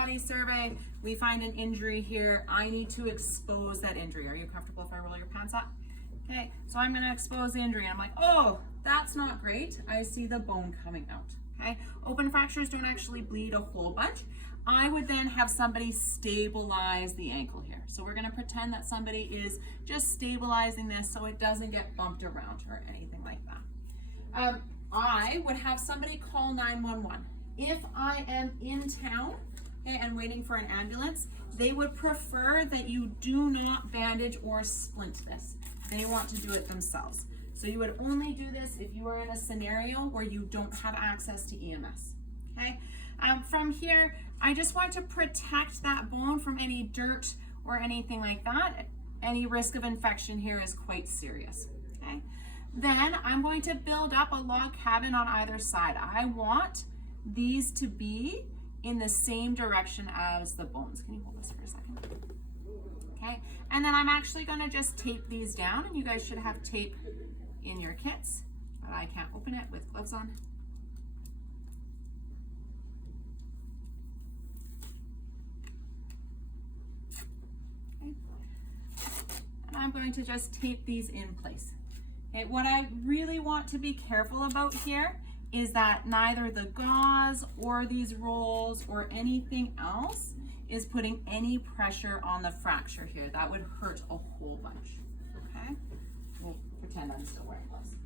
body survey, we find an injury here. I need to expose that injury. Are you comfortable if I roll your pants up? Okay, so I'm gonna expose the injury. I'm like, oh, that's not great. I see the bone coming out, okay? Open fractures don't actually bleed a whole bunch. I would then have somebody stabilize the ankle here. So we're gonna pretend that somebody is just stabilizing this so it doesn't get bumped around or anything like that. I would have somebody call 911. If I am in town, okay, and waiting for an ambulance, they would prefer that you do not bandage or splint this. They want to do it themselves. So you would only do this if you are in a scenario where you don't have access to EMS, okay? From here, I just want to protect that bone from any dirt or anything like that. Any risk of infection here is quite serious, okay? Then I'm going to build up a log cabin on either side. I want these to be in the same direction as the bones. Can you hold this for a second? Okay, and then I'm actually going to just tape these down, and you guys should have tape in your kits, but I can't open it with gloves on. Okay. And I'm going to just tape these in place. Okay, what I really want to be careful about here is that neither the gauze or these rolls or anything else is putting any pressure on the fracture here. That would hurt a whole bunch, okay? We'll pretend I'm still wearing gloves.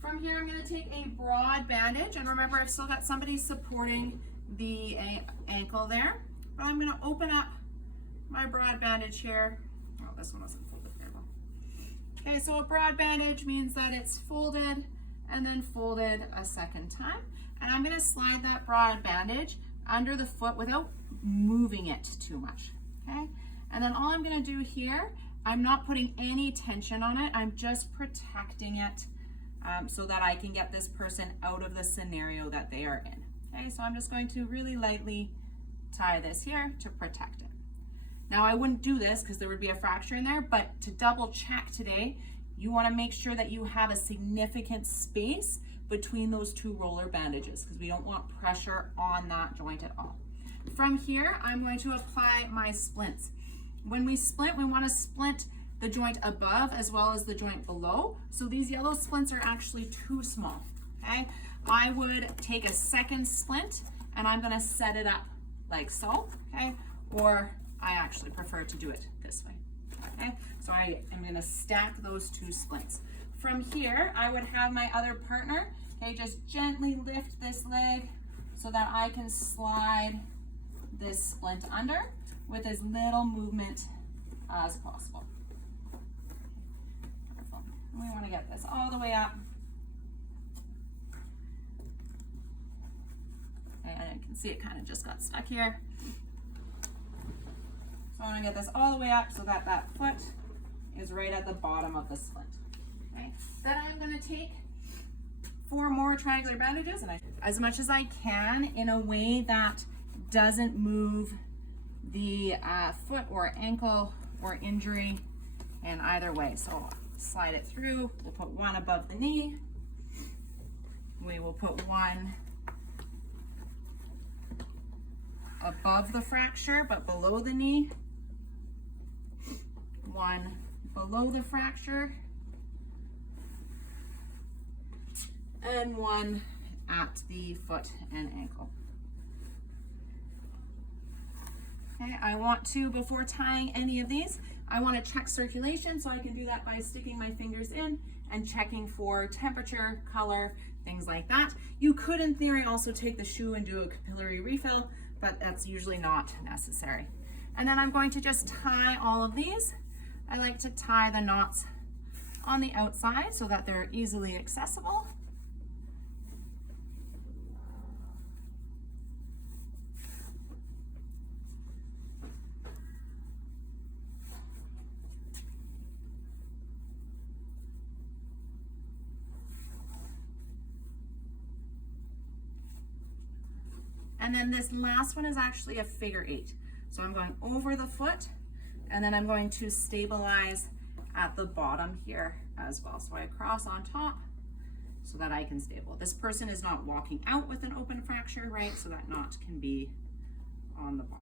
From here, I'm gonna take a broad bandage, and remember, I've still got somebody supporting the ankle there, but I'm gonna open up my broad bandage here. Oh, this one wasn't folded very well. Okay, so a broad bandage means that it's folded and then folded a second time. And I'm gonna slide that broad bandage under the foot without moving it too much, okay? And then all I'm gonna do here, I'm not putting any tension on it, I'm just protecting it so that I can get this person out of the scenario that they are in, okay? So I'm just going to really lightly tie this here to protect it. Now I wouldn't do this because there would be a fracture in there, but to double check today, you wanna make sure that you have a significant space between those two roller bandages because we don't want pressure on that joint at all. From here, I'm going to apply my splints. When we splint, we want to splint the joint above as well as the joint below. So these yellow splints are actually too small, okay? I would take a second splint and I'm going to set it up like so, okay? Or I actually prefer to do it this way, okay? So I am going to stack those two splints. From here, I would have my other partner, okay, just gently lift this leg so that I can slide this splint under with as little movement as possible. And we want to get this all the way up. And you can see it kind of just got stuck here. So I want to get this all the way up so that that foot is right at the bottom of the splint. Okay. Then I'm going to take 4 more triangular bandages, and as much as I can in a way that doesn't move the foot or ankle or injury in either way. So slide it through. We'll put one above the knee. We will put one above the fracture but below the knee. One below the fracture. And one at the foot and ankle. Okay, I want to, before tying any of these, I want to check circulation, so I can do that by sticking my fingers in and checking for temperature, color, things like that. You could, in theory, also take the shoe and do a capillary refill, but that's usually not necessary. And then I'm going to just tie all of these. I like to tie the knots on the outside so that they're easily accessible. And then this last one is actually a figure 8. So I'm going over the foot, and then I'm going to stabilize at the bottom here as well. So I cross on top so that I can stable. This person is not walking out with an open fracture, right? So that knot can be on the bottom.